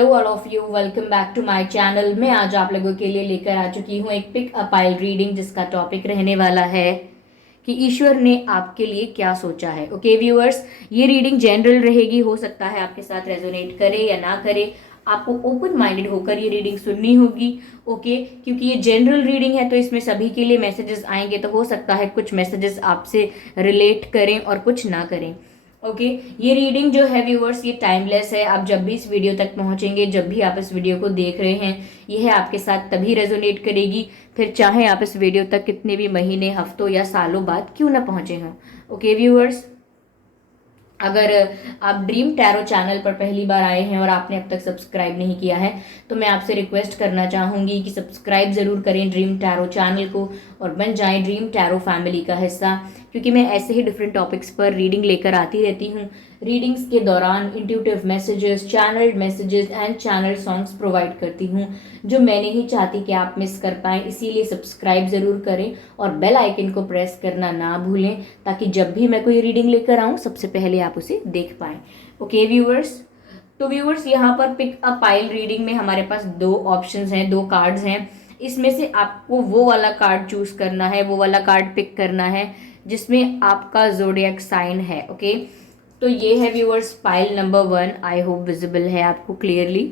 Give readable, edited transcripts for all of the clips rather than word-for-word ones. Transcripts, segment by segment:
Hello all of you, welcome back to my channel. मैं आज आप लोगों के लिए लेकर आ चुकी हूँ एक पिक अ पाइल रीडिंग, जिसका टॉपिक रहने वाला है कि ईश्वर ने आपके लिए क्या सोचा है। ओके व्यूअर्स, ये रीडिंग जनरल रहेगी, हो सकता है आपके साथ रेजोनेट करे या ना करे। आपको ओपन माइंडेड होकर ये रीडिंग सुननी होगी। ओके, क्योंकि ये जनरल रीडिंग है तो इसमें सभी के लिए मैसेजेस आएंगे, तो हो सकता है कुछ मैसेजेस आपसे रिलेट करें और कुछ ना करें। ओके, ये रीडिंग जो है व्यूअर्स, ये टाइमलेस है। आप जब भी इस वीडियो तक पहुंचेंगे, जब भी आप इस वीडियो को देख रहे हैं, यह आपके साथ तभी रेजोनेट करेगी, फिर चाहे आप इस वीडियो तक कितने भी महीने, हफ्तों या सालों बाद क्यों ना पहुंचे हों। ओके व्यूअर्स, अगर आप ड्रीम टैरो चैनल पर पहली बार आए हैं और आपने अब तक सब्सक्राइब नहीं किया है, तो मैं आपसे रिक्वेस्ट करना चाहूंगी कि सब्सक्राइब ज़रूर करें ड्रीम टैरो चैनल को और बन जाएं ड्रीम टैरो फैमिली का हिस्सा, क्योंकि मैं ऐसे ही डिफरेंट टॉपिक्स पर रीडिंग लेकर आती रहती हूँ। रीडिंग्स के दौरान intuitive messages, channelled messages and channel songs provide करती हूँ, जो मैं नहीं चाहती कि आप मिस कर पाएँ। इसीलिए सब्सक्राइब ज़रूर करें और बेल आइकन को प्रेस करना ना भूलें, ताकि जब भी मैं कोई रीडिंग लेकर आऊँ, सबसे पहले आप उसे देख पाएँ। ओके व्यूअर्स, तो व्यूअर्स यहाँ पर पिक अ पाइल रीडिंग में हमारे पास दो ऑप्शंस हैं, दो कार्ड्स हैं। इसमें से आपको वो वाला कार्ड चूज करना है, वो वाला कार्ड पिक करना है जिसमें आपका जोडियक साइन है। ओके, तो ये है viewers pile number 1। I hope visible है आपको क्लियरली।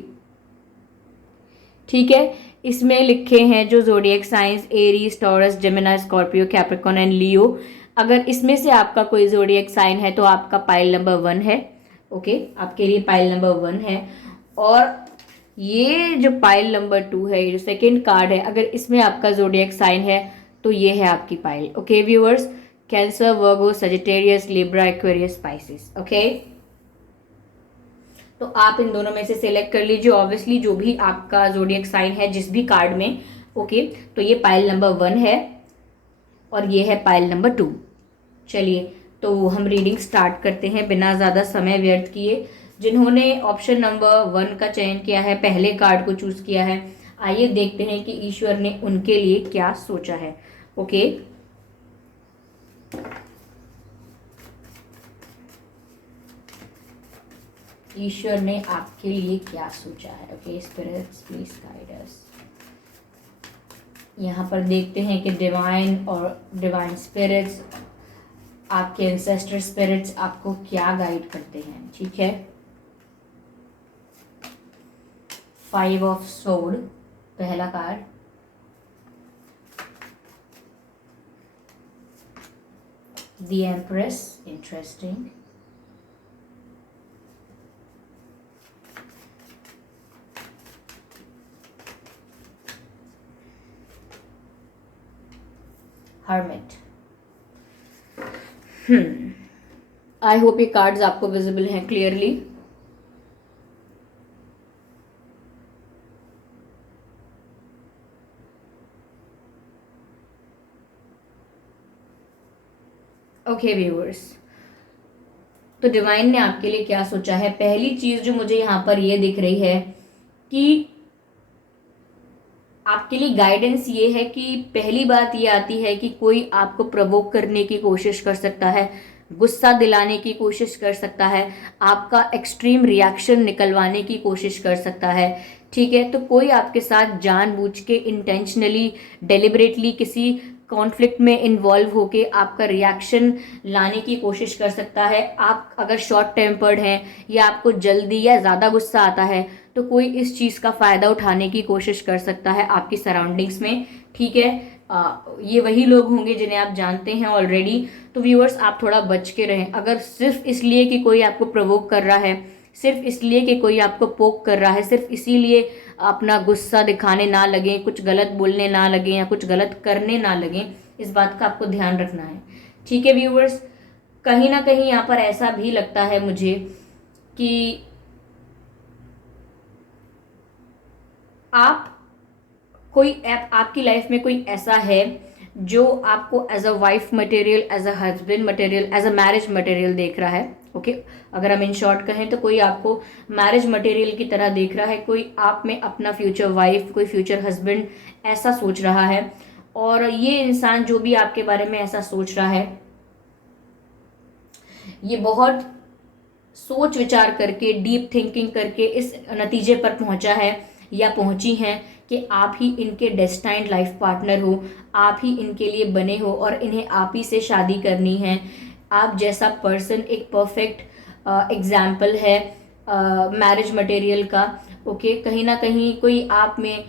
ठीक है, इसमें लिखे हैं जो zodiac science Aries, Taurus, Gemini, Scorpio, Capricorn and Leo. अगर इसमें से आपका कोई जोडियक साइन है तो आपका पाइल नंबर 1 है। ओके, आपके लिए पाइल नंबर 1 है। और ये जो पाइल नंबर 2 है, ये जो सेकेंड कार्ड है, अगर इसमें आपका जोडियक साइन है तो ये है आपकी pile. Okay viewers, cancer, Virgo, Sagittarius, Libra, Aquarius, Pisces. Okay, तो आप इन दोनों में से सिलेक्ट कर लीजिए, ऑब्वियसली जो भी आपका जोडियक साइन है जिस भी कार्ड में। ओके, तो ये पाइल नंबर 1 है और ये है पाइल नंबर 2। चलिए, तो हम रीडिंग स्टार्ट करते हैं बिना ज़्यादा समय व्यर्थ किए। जिन्होंने ऑप्शन नंबर 1 का चयन किया है, पहले कार्ड को चूज किया है, आइए देखते हैं कि ईश्वर ने उनके लिए क्या सोचा है। ओके, ईश्वर ने आपके लिए क्या सोचा है। Okay spirits, please guide us. यहाँ पर देखते हैं कि डिवाइन और डिवाइन स्पिरिट्स, आपके एंसेस्टर स्पिरिट्स आपको क्या गाइड करते हैं। ठीक है, 5 ऑफ सोर्ड पहला card, the empress, interesting, hermit. I hope ये कार्ड्स आपको विजिबल हैं क्लियरली। ओके व्यूअर्स, तो डिवाइन ने आपके लिए क्या सोचा है। पहली चीज जो मुझे यहाँ पर ये दिख रही है कि आपके लिए गाइडेंस ये है कि पहली बात ये आती है कि कोई आपको प्रवोक करने की कोशिश कर सकता है, गुस्सा दिलाने की कोशिश कर सकता है, आपका एक्सट्रीम रिएक्शन निकलवाने की कोशिश कर सकता है। ठीक है, तो कोई आपके साथ जानबूझ के इंटेंशनली, डेलिबरेटली किसी कॉन्फ्लिक्ट में इन्वॉल्व होके आपका रिएक्शन लाने की कोशिश कर सकता है। आप अगर शॉर्ट टेम्पर्ड हैं या आपको जल्दी या ज़्यादा गुस्सा आता है, तो कोई इस चीज़ का फ़ायदा उठाने की कोशिश कर सकता है आपकी सराउंडिंग्स में। ठीक है, ये वही लोग होंगे जिन्हें आप जानते हैं ऑलरेडी। तो व्यूअर्स, आप थोड़ा बच के रहें। अगर सिर्फ इसलिए कि कोई आपको प्रवोक कर रहा है, सिर्फ इसलिए कि कोई आपको पोक कर रहा है, सिर्फ इसीलिए अपना गुस्सा दिखाने ना लगे, कुछ गलत बोलने ना लगे या कुछ गलत करने ना लगे, इस बात का आपको ध्यान रखना है। ठीक है व्यूअर्स, कहीं ना कहीं यहाँ पर ऐसा भी लगता है मुझे कि आप कोई आपकी लाइफ में कोई ऐसा है जो आपको as a wife material, as a husband material, as a marriage material देख रहा है। ओके, अगर हम इन शॉर्ट कहें तो कोई आपको मैरिज मटेरियल की तरह देख रहा है, कोई आप में अपना फ्यूचर वाइफ, कोई फ्यूचर हस्बैंड ऐसा सोच रहा है। और ये इंसान जो भी आपके बारे में ऐसा सोच रहा है, ये बहुत सोच विचार करके, डीप थिंकिंग करके इस नतीजे पर पहुंचा है या पहुंची हैं कि आप ही इनके डेस्टाइन्ड लाइफ पार्टनर हो, आप ही इनके लिए बने हो और इन्हें आप ही से शादी करनी है। आप जैसा पर्सन एक परफेक्ट एग्जाम्पल है मैरिज मटेरियल का। ओके, कहीं ना कहीं कोई आप में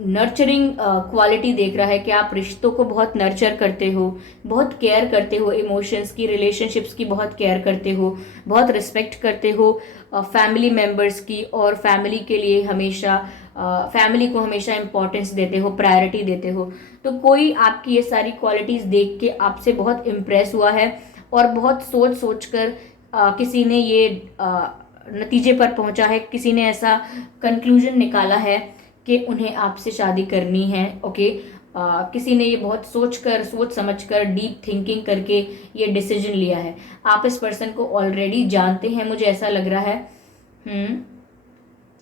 नर्चरिंग क्वालिटी देख रहा है कि आप रिश्तों को बहुत नर्चर करते हो, बहुत केयर करते हो, इमोशंस की, रिलेशनशिप्स की बहुत केयर करते हो, बहुत रिस्पेक्ट करते हो फैमिली मेम्बर्स की, और फैमिली के लिए हमेशा फैमिली को हमेशा इंपॉर्टेंस देते हो, प्रायोरिटी देते हो। तो कोई आपकी ये सारी क्वालिटीज़ देख के आपसे बहुत इम्प्रेस हुआ है और बहुत सोच सोच कर किसी ने ये नतीजे पर पहुंचा है, किसी ने ऐसा कंक्लूजन निकाला है कि उन्हें आपसे शादी करनी है। ओके, किसी ने ये बहुत सोच समझ कर डीप थिंकिंग करके ये डिसीजन लिया है। आप इस पर्सन को ऑलरेडी जानते हैं, मुझे ऐसा लग रहा है।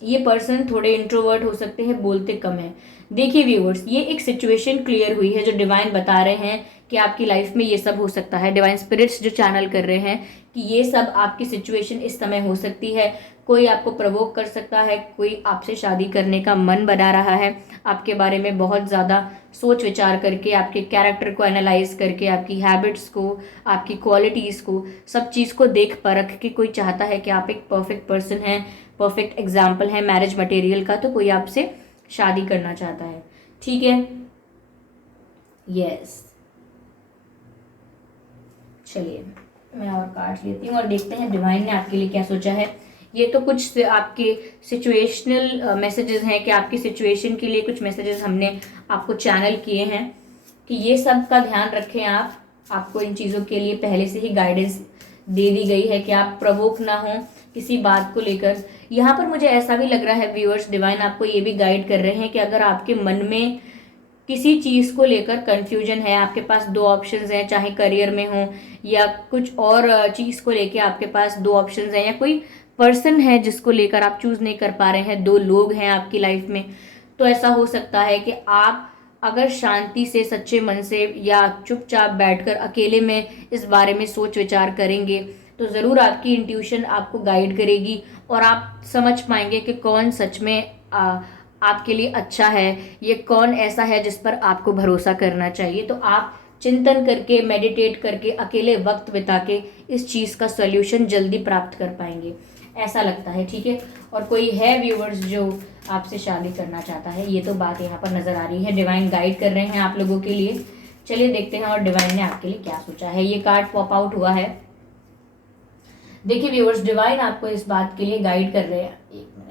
ये पर्सन थोड़े इंट्रोवर्ट हो सकते हैं, बोलते कम है। देखिए व्यूअर्स, ये एक सिचुएशन क्लियर हुई है जो डिवाइन बता रहे हैं कि आपकी लाइफ में ये सब हो सकता है। डिवाइन स्पिरिट्स जो चैनल कर रहे हैं कि ये सब आपकी सिचुएशन इस समय हो सकती है। कोई आपको प्रवोक कर सकता है, कोई आपसे शादी करने का मन बना रहा है, आपके बारे में बहुत ज़्यादा सोच विचार करके, आपके कैरेक्टर को एनालाइज करके, आपकी हैबिट्स को, आपकी क्वालिटीज़ को, सब चीज़ को देख परख के कोई चाहता है कि आप एक परफेक्ट पर्सन हैं, परफेक्ट एग्जाम्पल है मैरिज मटेरियल का, तो कोई आपसे शादी करना चाहता है। ठीक है, यस। चलिए मैं और कार्ड लेती हूँ और देखते हैं डिवाइन ने आपके लिए क्या सोचा है। ये तो कुछ आपके सिचुएशनल मैसेजेस हैं कि आपकी सिचुएशन के लिए कुछ मैसेजेस हमने आपको चैनल किए हैं कि ये सब का ध्यान रखें आप। आपको इन चीज़ों के लिए पहले से ही गाइडेंस दे दी गई है कि आप प्रवोक ना हो किसी बात को लेकर। यहाँ पर मुझे ऐसा भी लग रहा है व्यूअर्स, डिवाइन आपको ये भी गाइड कर रहे हैं कि अगर आपके मन में किसी चीज़ को लेकर कंफ्यूजन है, आपके पास दो ऑप्शंस हैं, चाहे करियर में हो या कुछ और चीज़ को लेकर आपके पास दो ऑप्शंस हैं, या कोई पर्सन है जिसको लेकर आप चूज नहीं कर पा रहे हैं, दो लोग हैं आपकी लाइफ में, तो ऐसा हो सकता है कि आप अगर शांति से, सच्चे मन से या चुपचाप बैठकर अकेले में इस बारे में सोच विचार करेंगे तो ज़रूर आपकी इंट्यूशन आपको गाइड करेगी और आप समझ पाएंगे कि कौन सच में आपके लिए अच्छा है, ये कौन ऐसा है जिस पर आपको भरोसा करना चाहिए। तो आप चिंतन करके, मेडिटेट करके, अकेले वक्त बिता के इस चीज़ का सॉल्यूशन जल्दी प्राप्त कर पाएंगे, ऐसा लगता है। ठीक है, और कोई है व्यूवर्स जो आपसे शादी करना चाहता है, ये तो बात यहाँ पर नज़र आ रही है। डिवाइन गाइड कर रहे हैं आप लोगों के लिए। चलिए देखते हैं और डिवाइन ने आपके लिए क्या सोचा है। ये कार्ड पॉप आउट हुआ है। देखिए व्यूवर्स, डिवाइन आपको इस बात के लिए गाइड कर रहे हैं। एक मिनट,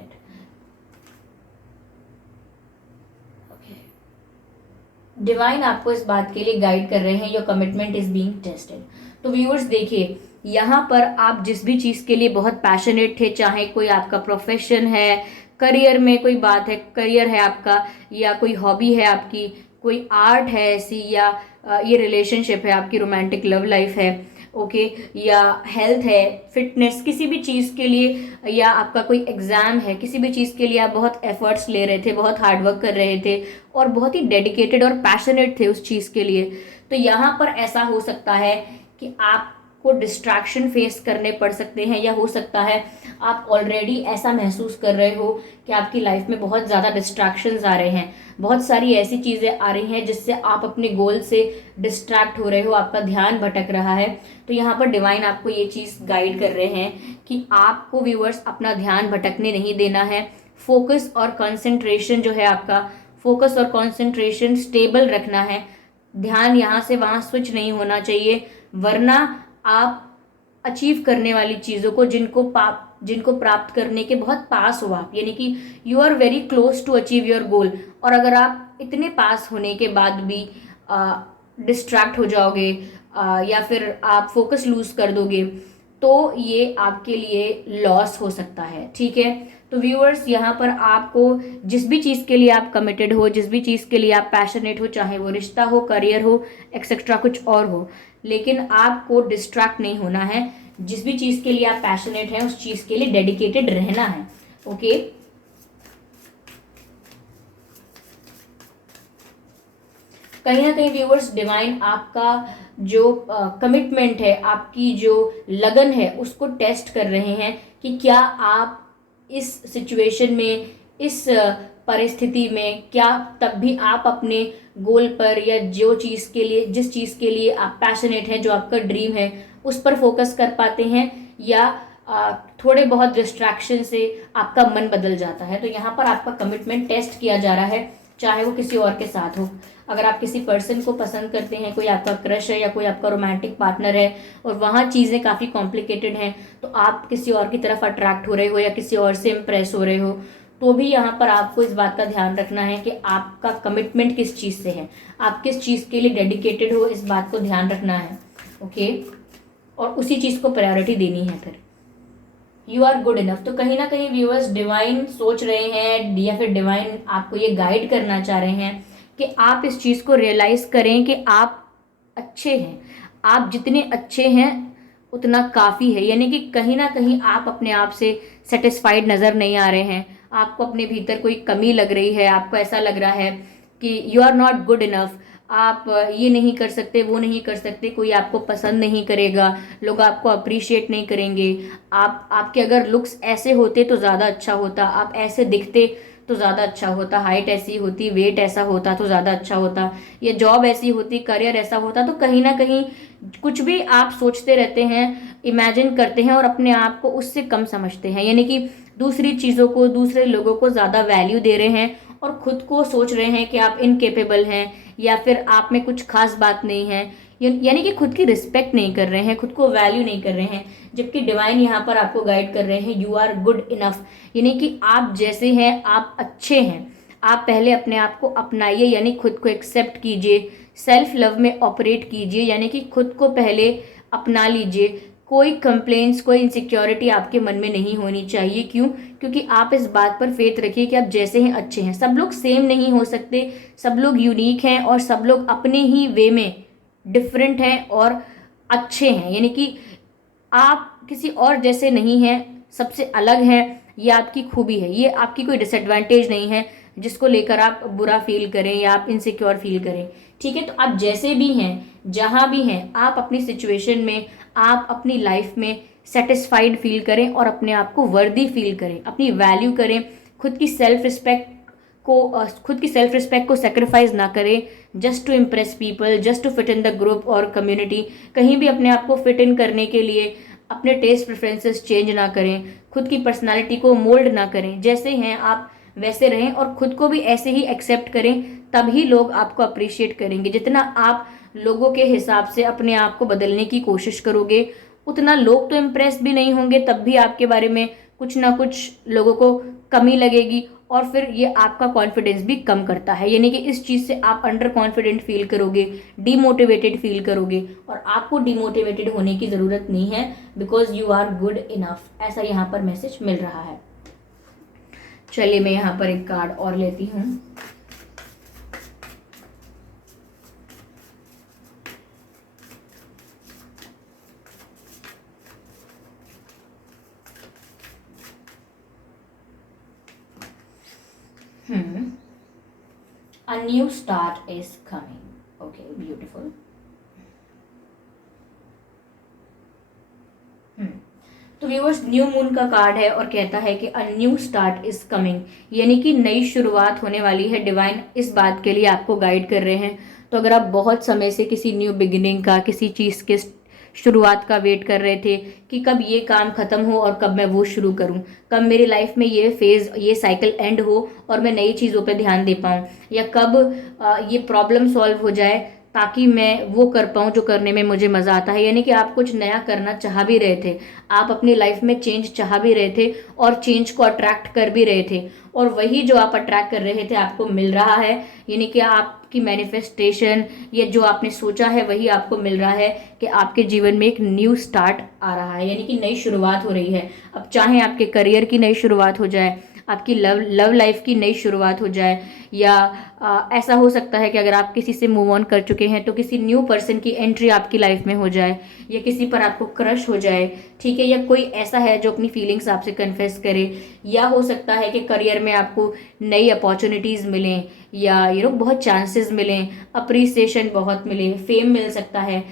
डिवाइन आपको इस बात के लिए गाइड कर रहे हैं, your commitment is being tested. तो व्यूअर्स देखिए, यहाँ पर आप जिस भी चीज़ के लिए बहुत पैशनेट थे, चाहे कोई आपका प्रोफेशन है, करियर में कोई बात है, करियर है आपका, या कोई हॉबी है आपकी, कोई आर्ट है ऐसी, या ये रिलेशनशिप है आपकी, रोमांटिक लव लाइफ है, ओके, या हेल्थ है, फिटनेस, किसी भी चीज़ के लिए, या आपका कोई एग्ज़ाम है, किसी भी चीज़ के लिए आप बहुत एफर्ट्स ले रहे थे, बहुत हार्डवर्क कर रहे थे और बहुत ही डेडिकेटेड और पैशनेट थे उस चीज़ के लिए, तो यहाँ पर ऐसा हो सकता है कि आपको डिस्ट्रैक्शन फेस करने पड़ सकते हैं, या हो सकता है आप ऑलरेडी ऐसा महसूस कर रहे हो कि आपकी लाइफ में बहुत ज़्यादा डिस्ट्रैक्शंस आ रहे हैं, बहुत सारी ऐसी चीज़ें आ रही हैं जिससे आप अपने गोल से डिस्ट्रैक्ट हो रहे हो, आपका ध्यान भटक रहा है। तो यहाँ पर डिवाइन आपको ये चीज़ गाइड कर रहे हैं कि आपको व्यूअर्स अपना ध्यान भटकने नहीं देना है। फोकस और कंसंट्रेशन जो है आपका, फोकस और कंसंट्रेशन स्टेबल रखना है। ध्यान यहाँ से वहाँ स्विच नहीं होना चाहिए, वरना आप अचीव करने वाली चीज़ों को, जिनको प्राप्त करने के बहुत पास हो आप, यानी कि you are very close to achieve your goal, और अगर आप इतने पास होने के बाद भी डिस्ट्रैक्ट हो जाओगे या फिर आप फोकस लूज कर दोगे, तो ये आपके लिए लॉस हो सकता है। ठीक है, तो व्यूअर्स यहाँ पर आपको जिस भी चीज़ के लिए आप कमिटेड हो, जिस भी चीज़ के लिए आप पैशनेट हो, चाहे वो रिश्ता हो, करियर हो, एक्सेट्रा कुछ और हो, लेकिन आपको डिस्ट्रैक्ट नहीं होना है। जिस भी चीज़ के लिए आप पैशनेट हैं उस चीज़ के लिए डेडिकेटेड रहना है। ओके, कहीं ना कहीं व्यूअर्स, डिवाइन आपका जो कमिटमेंट है, आपकी जो लगन है, उसको टेस्ट कर रहे हैं कि क्या आप इस सिचुएशन में, इस परिस्थिति में, क्या तब भी आप अपने गोल पर, या जो चीज़ के लिए, जिस चीज़ के लिए आप पैशनेट हैं, जो आपका ड्रीम है, उस पर फोकस कर पाते हैं, या थोड़े बहुत डिस्ट्रैक्शन से आपका मन बदल जाता है। तो यहाँ पर आपका कमिटमेंट टेस्ट किया जा रहा है, चाहे वो किसी और के साथ हो। अगर आप किसी पर्सन को पसंद करते हैं, कोई आपका क्रश है या कोई आपका रोमांटिक पार्टनर है, और वहाँ चीज़ें काफ़ी कॉम्प्लिकेटेड हैं, तो आप किसी और की तरफ अट्रैक्ट हो रहे हो या किसी और से इम्प्रेस हो रहे हो, तो भी यहाँ पर आपको इस बात का ध्यान रखना है कि आपका कमिटमेंट किस चीज़ से है, आप किस चीज़ के लिए डेडिकेटेड हो, इस बात को ध्यान रखना है। ओके, और उसी चीज़ को प्रायोरिटी देनी है। फिर यू आर गुड इनफ। तो कहीं ना कहीं व्यूअर्स, डिवाइन सोच रहे हैं, या फिर डिवाइन आपको ये गाइड करना चाह रहे हैं कि आप इस चीज़ को रियलाइज़ करें कि आप अच्छे हैं। आप जितने अच्छे हैं उतना काफ़ी है। यानी कि कहीं ना कहीं आप अपने आप से सेटिस्फाइड नज़र नहीं आ रहे हैं, आपको अपने भीतर कोई कमी लग रही है, आपको ऐसा लग रहा है कि you are not good enough, आप ये नहीं कर सकते, वो नहीं कर सकते, कोई आपको पसंद नहीं करेगा, लोग आपको अप्रिशिएट नहीं करेंगे, आपके अगर लुक्स ऐसे होते तो ज़्यादा अच्छा होता, आप ऐसे दिखते तो ज़्यादा अच्छा होता, हाइट ऐसी होती, वेट ऐसा होता तो ज़्यादा अच्छा होता, या जॉब ऐसी होती, करियर ऐसा होता। तो कहीं ना कहीं कुछ भी आप सोचते रहते हैं, इमेजिन करते हैं, और अपने आप को उससे कम समझते हैं। यानी कि दूसरी चीज़ों को, दूसरे लोगों को ज़्यादा वैल्यू दे रहे हैं, और खुद को सोच रहे हैं कि आप इनकेपेबल हैं, या फिर आप में कुछ खास बात नहीं है। यानी कि खुद की रिस्पेक्ट नहीं कर रहे हैं, खुद को वैल्यू नहीं कर रहे हैं। जबकि डिवाइन यहाँ पर आपको गाइड कर रहे हैं, यू आर गुड इनफ। यानी कि आप जैसे हैं, आप अच्छे हैं। आप पहले अपने आप को अपनाइए, यानी खुद को एक्सेप्ट कीजिए, सेल्फ लव में ऑपरेट कीजिए, यानी कि खुद को पहले अपना लीजिए। कोई कंप्लेंट्स, कोई इनसिक्योरिटी आपके मन में नहीं होनी चाहिए। क्यों? क्योंकि आप इस बात पर फेथ रखिए कि आप जैसे हैं अच्छे हैं। सब लोग सेम नहीं हो सकते, सब लोग यूनिक हैं, और सब लोग अपने ही वे में डिफरेंट हैं और अच्छे हैं। यानी कि आप किसी और जैसे नहीं हैं, सबसे अलग हैं, ये आपकी खूबी है, ये आपकी कोई डिसएडवांटेज नहीं है जिसको लेकर आप बुरा फील करें या आप इनसिक्योर फील करें। ठीक है, तो आप जैसे भी हैं, जहाँ भी हैं, आप अपनी सिचुएशन में, आप अपनी लाइफ में सेटिस्फाइड फील करें, और अपने आप को वर्दी फील करें, अपनी वैल्यू करें, खुद की सेल्फ रिस्पेक्ट को सेक्रीफाइस ना करें just to impress people, just to fit in the group और कम्युनिटी। कहीं भी अपने आप को फिट इन करने के लिए अपने टेस्ट प्रेफरेंसेस चेंज ना करें, खुद की पर्सनालिटी को मोल्ड ना करें। जैसे हैं आप वैसे रहें, और खुद को भी ऐसे ही एक्सेप्ट करें, तभी लोग आपको अप्रिशिएट करेंगे। जितना आप लोगों के हिसाब से अपने आप को बदलने की कोशिश करोगे, उतना लोग तो इम्प्रेस भी नहीं होंगे, तब भी आपके बारे में कुछ ना कुछ लोगों को कमी लगेगी, और फिर ये आपका कॉन्फिडेंस भी कम करता है। यानी कि इस चीज़ से आप अंडर कॉन्फिडेंट फील करोगे, डीमोटिवेटेड फील करोगे, और आपको डीमोटिवेटेड होने की ज़रूरत नहीं है, because you are good enough. ऐसा यहाँ पर मैसेज मिल रहा है। चलिए मैं यहाँ पर एक कार्ड और लेती हूँ। A new start is coming. Okay, beautiful. तो व्यूअर्स, न्यू मून का कार्ड है और कहता है कि a new start is coming, यानी कि नई शुरुआत होने वाली है। डिवाइन इस बात के लिए आपको गाइड कर रहे हैं। तो अगर आप बहुत समय से किसी न्यू बिगिनिंग का, किसी चीज़ के शुरुआत का वेट कर रहे थे कि कब ये काम खत्म हो और कब मैं वो शुरू करूं, कब मेरी लाइफ में ये फेज, ये साइकिल एंड हो और मैं नई चीज़ों पे ध्यान दे पाऊं, या कब ये प्रॉब्लम सॉल्व हो जाए ताकि मैं वो कर पाऊँ जो करने में मुझे मज़ा आता है। यानी कि आप कुछ नया करना चाह भी रहे थे, आप अपनी लाइफ में चेंज चाह भी रहे थे, और चेंज को अट्रैक्ट कर भी रहे थे, और वही जो आप अट्रैक्ट कर रहे थे आपको मिल रहा है। यानी कि आपकी मैनिफेस्टेशन, ये जो आपने सोचा है वही आपको मिल रहा है कि आपके जीवन में एक न्यू स्टार्ट आ रहा है, यानी कि नई शुरुआत हो रही है। अब चाहे आपके करियर की नई शुरुआत हो जाए, आपकी लव लाइफ की नई शुरुआत हो जाए, या ऐसा हो सकता है कि अगर आप किसी से मूव ऑन कर चुके हैं तो किसी न्यू पर्सन की एंट्री आपकी लाइफ में हो जाए, या किसी पर आपको क्रश हो जाए, ठीक है, या कोई ऐसा है जो अपनी फीलिंग्स आपसे कन्फेस करे, या हो सकता है कि करियर में आपको नई अपॉर्चुनिटीज़ मिलें, या बहुत चांसेस मिलें, अप्रिसिएशन बहुत मिले, फेम मिल सकता है,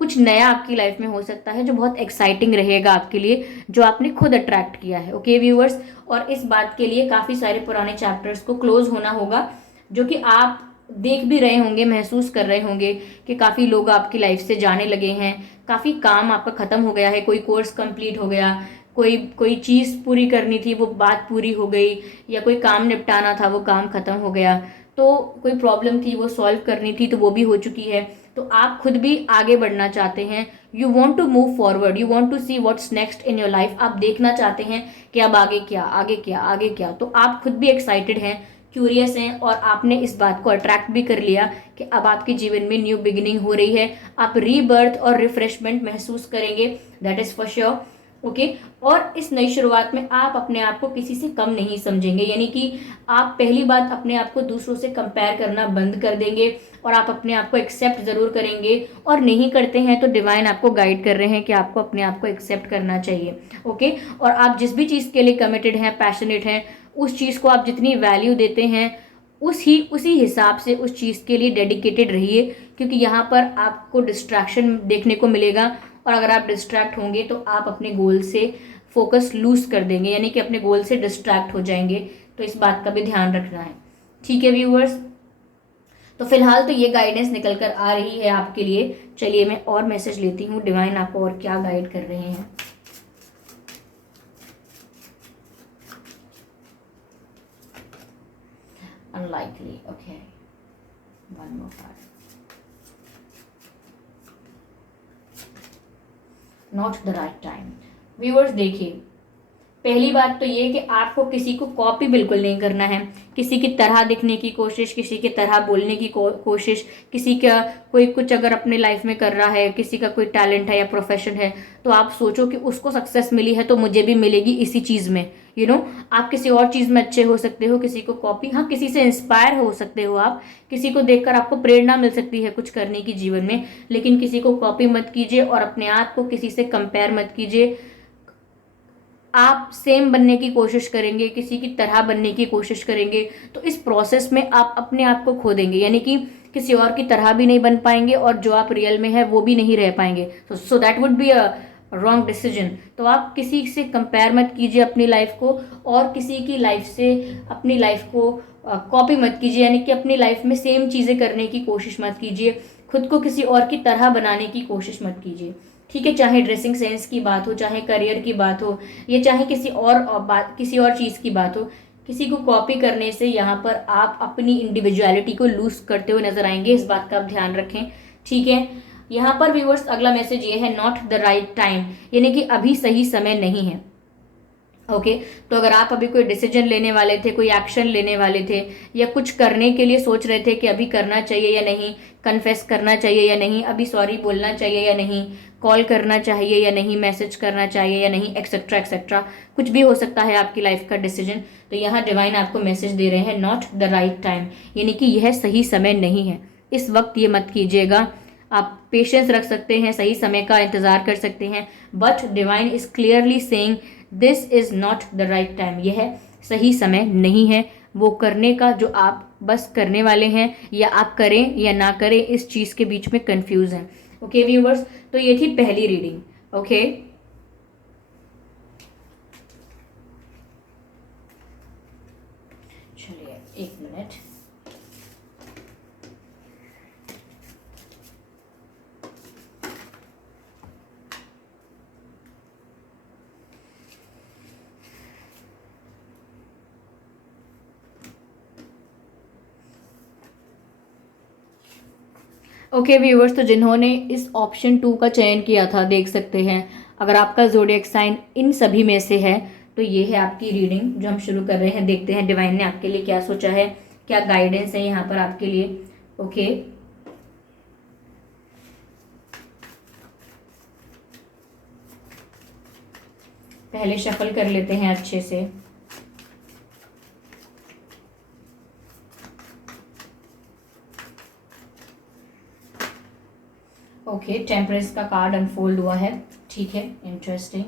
कुछ नया आपकी लाइफ में हो सकता है जो बहुत एक्साइटिंग रहेगा आपके लिए, जो आपने खुद अट्रैक्ट किया है। ओके व्यूअर्स, और इस बात के लिए काफ़ी सारे पुराने चैप्टर्स को क्लोज होना होगा, जो कि आप देख भी रहे होंगे, महसूस कर रहे होंगे कि काफ़ी लोग आपकी लाइफ से जाने लगे हैं, काफ़ी काम आपका ख़त्म हो गया है, कोई कोर्स कंप्लीट हो गया, कोई कोई चीज़ पूरी करनी थी वो बात पूरी हो गई, या कोई काम निपटाना था वो काम ख़त्म हो गया, तो कोई प्रॉब्लम थी वो सॉल्व करनी थी तो वो भी हो चुकी है। तो आप खुद भी आगे बढ़ना चाहते हैं, you want to move forward, you want to see what's next in your life, आप देखना चाहते हैं कि अब आगे क्या, आगे क्या, आगे क्या। तो आप खुद भी एक्साइटेड हैं, क्यूरियस हैं, और आपने इस बात को अट्रैक्ट भी कर लिया कि अब आपके जीवन में न्यू बिगिनिंग हो रही है, आप रीबर्थ और रिफ्रेशमेंट महसूस करेंगे, that is for sure. Okay, और इस नई शुरुआत में आप अपने आप को किसी से कम नहीं समझेंगे, यानी कि आप पहली बात अपने आप को दूसरों से कंपेयर करना बंद कर देंगे, और आप अपने आप को एक्सेप्ट ज़रूर करेंगे, और नहीं करते हैं तो डिवाइन आपको गाइड कर रहे हैं कि आपको अपने आप को एक्सेप्ट करना चाहिए। ओके, और आप जिस भी चीज़ के लिए कमिटेड हैं, पैशनेट हैं, उस चीज़ को आप जितनी वैल्यू देते हैं उसी हिसाब से उस चीज़ के लिए डेडिकेटेड रहिए, क्योंकि यहाँ पर आपको डिस्ट्रैक्शन देखने को मिलेगा, और अगर आप डिस्ट्रैक्ट होंगे तो आप अपने गोल से फोकस लूज कर देंगे, यानी कि अपने गोल से डिस्ट्रैक्ट हो जाएंगे। तो इस बात का भी ध्यान रखना है, ठीक है व्यूअर्स। तो फिलहाल तो ये गाइडेंस निकल कर आ रही है आपके लिए। चलिए मैं और मैसेज लेती हूँ, डिवाइन आपको और क्या गाइड कर रहे हैं। Unlikely, okay, one more card, not the right time. Viewers देखिए, पहली बात तो ये कि आपको किसी को कॉपी बिल्कुल नहीं करना है, किसी की तरह दिखने की कोशिश, किसी की तरह बोलने की कोशिश, किसी का कोई कुछ अगर अपने लाइफ में कर रहा है, किसी का कोई टैलेंट है या प्रोफेशन है, तो आप सोचो कि उसको सक्सेस मिली है तो मुझे भी मिलेगी इसी चीज़ में। आप किसी और चीज़ में अच्छे हो सकते हो, किसी को कॉपी, हाँ किसी से इंस्पायर हो सकते हो, आप किसी को देखकर आपको प्रेरणा मिल सकती है कुछ करने की जीवन में, लेकिन किसी को कॉपी मत कीजिए और अपने आप को किसी से कंपेयर मत कीजिए। आप सेम बनने की कोशिश करेंगे, किसी की तरह बनने की कोशिश करेंगे, तो इस प्रोसेस में आप अपने आप को खो देंगे, यानी कि किसी और की तरह भी नहीं बन पाएंगे, और जो आप रियल में है वो भी नहीं रह पाएंगे। So that would be a wrong decision. तो आप किसी से कंपेयर मत कीजिए अपनी लाइफ को, और किसी की लाइफ से अपनी लाइफ को कॉपी मत कीजिए, यानी कि अपनी लाइफ में सेम चीज़ें करने की कोशिश मत कीजिए, खुद को किसी और की तरह बनाने की कोशिश मत कीजिए, ठीक है। चाहे ड्रेसिंग सेंस की बात हो, चाहे करियर की बात हो, या चाहे किसी और चीज़ की बात हो, किसी को कॉपी करने से यहाँ पर आप अपनी इंडिविजुअलिटी को लूज करते हुए नजर आएंगे, इस बात का आप ध्यान रखें, ठीक है। यहाँ पर व्यूअर्स अगला मैसेज ये है, नॉट द राइट टाइम, यानी कि अभी सही समय नहीं है। ओके, तो अगर आप अभी कोई डिसीजन लेने वाले थे, कोई एक्शन लेने वाले थे, या कुछ करने के लिए सोच रहे थे कि अभी करना चाहिए या नहीं, कन्फेस करना चाहिए या नहीं, अभी सॉरी बोलना चाहिए या नहीं, कॉल करना चाहिए या नहीं, मैसेज करना चाहिए या नहीं, एक्सेट्रा एक्सेट्रा, कुछ भी हो सकता है आपकी लाइफ का डिसीजन, तो यहाँ डिवाइन आपको मैसेज दे रहे हैं, नॉट द राइट टाइम, यानी कि यह सही समय नहीं है, इस वक्त ये मत कीजिएगा। आप पेशेंस रख सकते हैं, सही समय का इंतजार कर सकते हैं, but divine is clearly saying this is not the right time, यह सही समय नहीं है वो करने का जो आप बस करने वाले हैं, या आप करें या ना करें इस चीज़ के बीच में कंफ्यूज हैं। ओके व्यूवर्स, तो ये थी पहली रीडिंग। ओके, चलिए एक मिनट, ओके व्यूवर्स, तो जिन्होंने इस ऑप्शन 2 का चयन किया था, देख सकते हैं अगर आपका ज़ोडिएक साइन इन सभी में से है तो ये है आपकी रीडिंग जो हम शुरू कर रहे हैं। देखते हैं डिवाइन ने आपके लिए क्या सोचा है, क्या गाइडेंस है यहाँ पर आपके लिए। ओके, पहले शफल कर लेते हैं अच्छे से। ओके, टेम्परेंस का कार्ड अनफोल्ड हुआ है, ठीक है, इंटरेस्टिंग।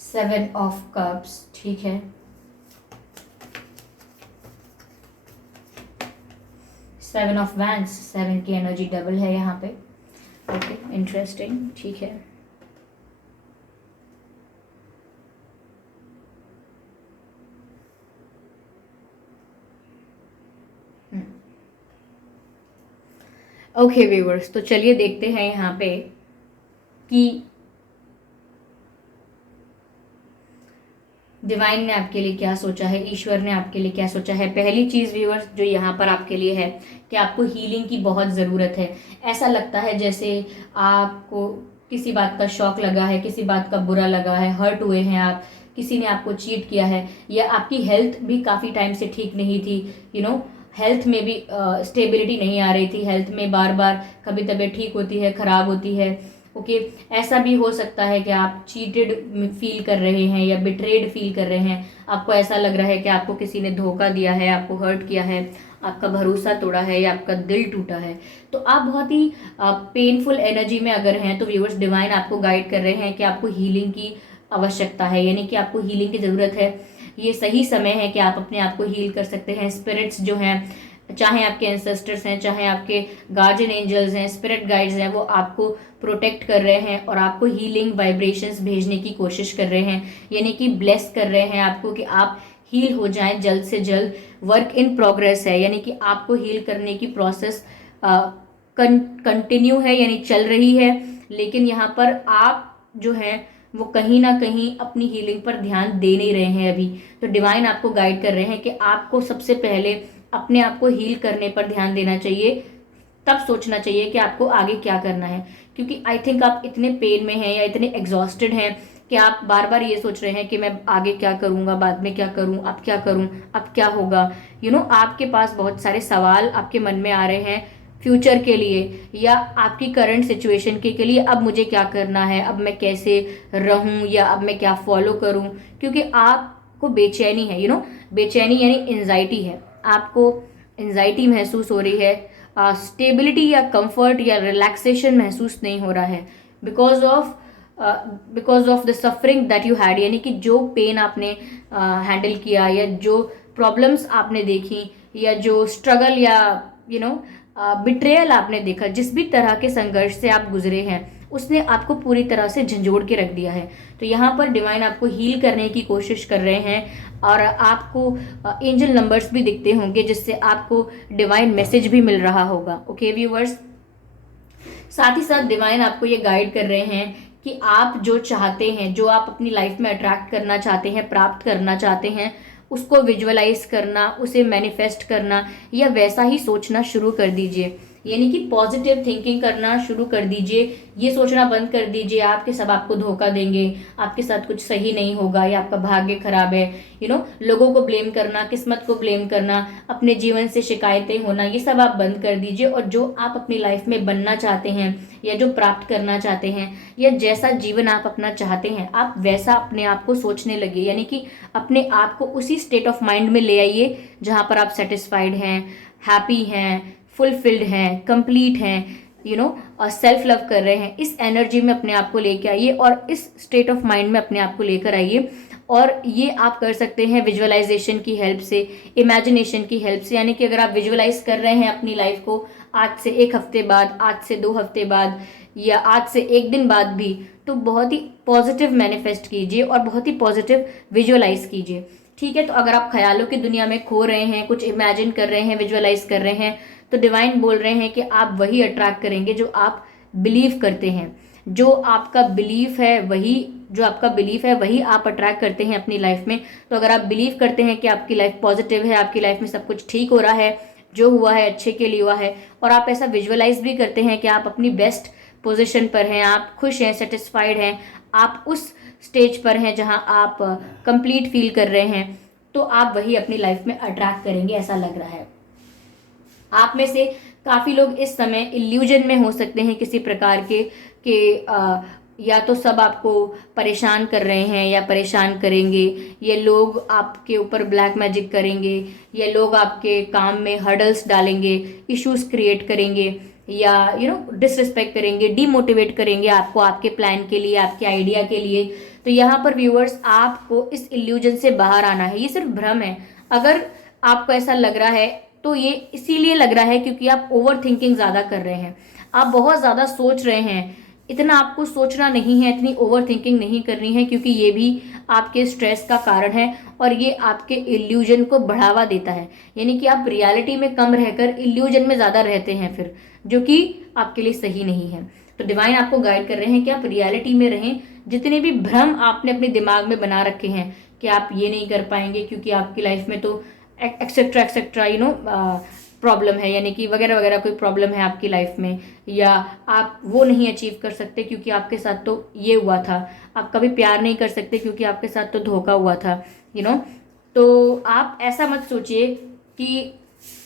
सेवन ऑफ कप्स, ठीक है। सेवन ऑफ वैंड्स, सेवन की एनर्जी डबल है यहाँ पे। ओके, इंटरेस्टिंग, ठीक है। ओके व्यूअर्स, तो चलिए देखते हैं यहाँ पे कि डिवाइन ने आपके लिए क्या सोचा है, ईश्वर ने आपके लिए क्या सोचा है। पहली चीज़ व्यूअर्स जो यहाँ पर आपके लिए है कि आपको हीलिंग की बहुत ज़रूरत है। ऐसा लगता है जैसे आपको किसी बात का शौक लगा है, किसी बात का बुरा लगा है, हर्ट हुए हैं आप, किसी ने आपको चीट किया है, या आपकी हेल्थ भी काफ़ी टाइम से ठीक नहीं थी। हेल्थ में भी स्टेबिलिटी नहीं आ रही थी, हेल्थ में बार बार कभी तबीयत ठीक होती है, ख़राब होती है। ओके, ऐसा भी हो सकता है कि आप चीटेड फील कर रहे हैं या बिट्रेड फील कर रहे हैं। आपको ऐसा लग रहा है कि आपको किसी ने धोखा दिया है, आपको हर्ट किया है, आपका भरोसा तोड़ा है या आपका दिल टूटा है। तो आप बहुत ही पेनफुल एनर्जी में अगर हैं तो व्यूअर्स डिवाइन आपको गाइड कर रहे हैं कि आपको हीलिंग की आवश्यकता है, यानी कि आपको हीलिंग की ज़रूरत है। ये सही समय है कि आप अपने आप को हील कर सकते हैं। स्पिरिट्स जो हैं, चाहे आपके एंसेस्टर्स हैं, चाहे आपके गार्जियन एंजल्स हैं, स्पिरिट गाइड्स हैं, वो आपको प्रोटेक्ट कर रहे हैं और आपको हीलिंग वाइब्रेशंस भेजने की कोशिश कर रहे हैं, यानी कि ब्लेस कर रहे हैं आपको कि आप हील हो जाएं जल्द से जल्द। वर्क इन प्रोग्रेस है, यानी कि आपको हील करने की प्रोसेस कंटिन्यू है, यानी चल रही है। लेकिन यहाँ पर आप जो है वो कहीं ना कहीं अपनी हीलिंग पर ध्यान दे नहीं रहे हैं अभी। तो डिवाइन आपको गाइड कर रहे हैं कि आपको सबसे पहले अपने आप को हील करने पर ध्यान देना चाहिए, तब सोचना चाहिए कि आपको आगे क्या करना है। क्योंकि आई थिंक आप इतने पेन में हैं या इतने एग्जॉस्टेड हैं कि आप बार बार ये सोच रहे हैं कि मैं आगे क्या करूँगा, बाद में क्या करूँ, अब क्या करूँ, अब क्या होगा। आपके पास बहुत सारे सवाल आपके मन में आ रहे हैं फ्यूचर के लिए या आपकी करंट सिचुएशन के लिए। अब मुझे क्या करना है, अब मैं कैसे रहूँ, या अब मैं क्या फॉलो करूँ, क्योंकि आपको बेचैनी है। बेचैनी यानी एंजाइटी है, आपको एंजाइटी महसूस हो रही है, स्टेबिलिटी या कंफर्ट या रिलैक्सेशन महसूस नहीं हो रहा है because of the suffering that you had, यानी कि जो पेन आपने हैंडल किया या जो प्रॉब्लम्स आपने देखी या जो स्ट्रगल या बिट्रेयल आपने देखा, जिस भी तरह के संघर्ष से आप गुजरे हैं उसने आपको पूरी तरह से झंझोड़ के रख दिया है। तो यहाँ पर डिवाइन आपको हील करने की कोशिश कर रहे हैं और आपको एंजल नंबर्स भी दिखते होंगे जिससे आपको डिवाइन मैसेज भी मिल रहा होगा। ओके व्यूवर्स, साथ ही साथ डिवाइन आपको ये गाइड कर रहे हैं कि आप जो चाहते हैं, जो आप अपनी लाइफ में अट्रैक्ट करना चाहते हैं, प्राप्त करना चाहते हैं, उसको विजुअलाइज करना, उसे मैनिफेस्ट करना या वैसा ही सोचना शुरू कर दीजिए। यानी कि पॉजिटिव थिंकिंग करना शुरू कर दीजिए। ये सोचना बंद कर दीजिए आपके सब आपको धोखा देंगे, आपके साथ कुछ सही नहीं होगा या आपका भाग्य खराब है। लोगों को ब्लेम करना, किस्मत को ब्लेम करना, अपने जीवन से शिकायतें होना, ये सब आप बंद कर दीजिए। और जो आप अपनी लाइफ में बनना चाहते हैं या जो प्राप्त करना चाहते हैं या जैसा जीवन आप अपना चाहते हैं, आप वैसा अपने आप को सोचने लगे। यानी कि अपने आप को उसी स्टेट ऑफ माइंड में ले आइए जहाँ पर आप सेटिस्फाइड हैं, हैप्पी हैं, फुलफिल्ड हैं, कंप्लीट हैं, और सेल्फ लव कर रहे हैं। इस एनर्जी में अपने आप को लेकर आइए और इस स्टेट ऑफ माइंड में अपने आप को लेकर आइए। और ये आप कर सकते हैं विजुअलाइजेशन की हेल्प से, इमेजिनेशन की हेल्प से। यानी कि अगर आप विजुअलाइज कर रहे हैं अपनी लाइफ को आज से 1 हफ्ते बाद, आज से 2 हफ्ते बाद या आज से 1 दिन बाद भी, तो बहुत ही पॉजिटिव मैनिफेस्ट कीजिए और बहुत ही पॉजिटिव विजुअलाइज कीजिए। ठीक है, तो अगर आप ख्यालों की दुनिया में खो रहे हैं, कुछ इमेजिन कर रहे हैं, विजुअलाइज कर रहे हैं, तो डिवाइन बोल रहे हैं कि आप वही अट्रैक्ट करेंगे जो आप बिलीव करते हैं। जो आपका बिलीफ है वही आप अट्रैक्ट करते हैं अपनी लाइफ में। तो अगर आप बिलीव करते हैं कि आपकी लाइफ पॉजिटिव है, आपकी लाइफ में सब कुछ ठीक हो रहा है, जो हुआ है अच्छे के लिए हुआ है, और आप ऐसा विजुअलाइज भी करते हैं कि आप अपनी बेस्ट पोजीशन पर हैं, आप खुश हैं, सेटिस्फाइड हैं, आप उस स्टेज पर हैं जहां आप कंप्लीट फील कर रहे हैं, तो आप वही अपनी लाइफ में अट्रैक्ट करेंगे, ऐसा लग रहा है। आप में से काफ़ी लोग इस समय इल्यूजन में हो सकते हैं किसी प्रकार के या तो सब आपको परेशान कर रहे हैं या परेशान करेंगे, ये लोग आपके ऊपर ब्लैक मैजिक करेंगे, ये लोग आपके काम में हर्डल्स डालेंगे, इश्यूज क्रिएट करेंगे, या डिसरिस्पेक्ट करेंगे, डीमोटिवेट करेंगे आपको, आपके प्लान के लिए, आपके आइडिया के लिए। तो यहाँ पर व्यूअर्स आपको इस इल्यूजन से बाहर आना है। ये सिर्फ भ्रम है। अगर आपको ऐसा लग रहा है तो ये इसीलिए लग रहा है क्योंकि आप ओवर थिंकिंग ज़्यादा कर रहे हैं, आप बहुत ज़्यादा सोच रहे हैं। इतना आपको सोचना नहीं है, इतनी ओवर थिंकिंग नहीं करनी है, क्योंकि ये भी आपके स्ट्रेस का कारण है और ये आपके इल्यूजन को बढ़ावा देता है। यानी कि आप रियलिटी में कम रहकर इल्यूजन में ज़्यादा रहते हैं फिर, जो कि आपके लिए सही नहीं है। तो डिवाइन आपको गाइड कर रहे हैं कि आप रियलिटी में रहें। जितने भी भ्रम आपने अपने दिमाग में बना रखे हैं कि आप ये नहीं कर पाएंगे क्योंकि आपकी लाइफ में तो एक्सेट्रा एक्सेट्रा प्रॉब्लम है, यानी कि वगैरह वगैरह कोई प्रॉब्लम है आपकी लाइफ में, या आप वो नहीं अचीव कर सकते क्योंकि आपके साथ तो ये हुआ था, आप कभी प्यार नहीं कर सकते क्योंकि आपके साथ तो धोखा हुआ था, तो आप ऐसा मत सोचिए कि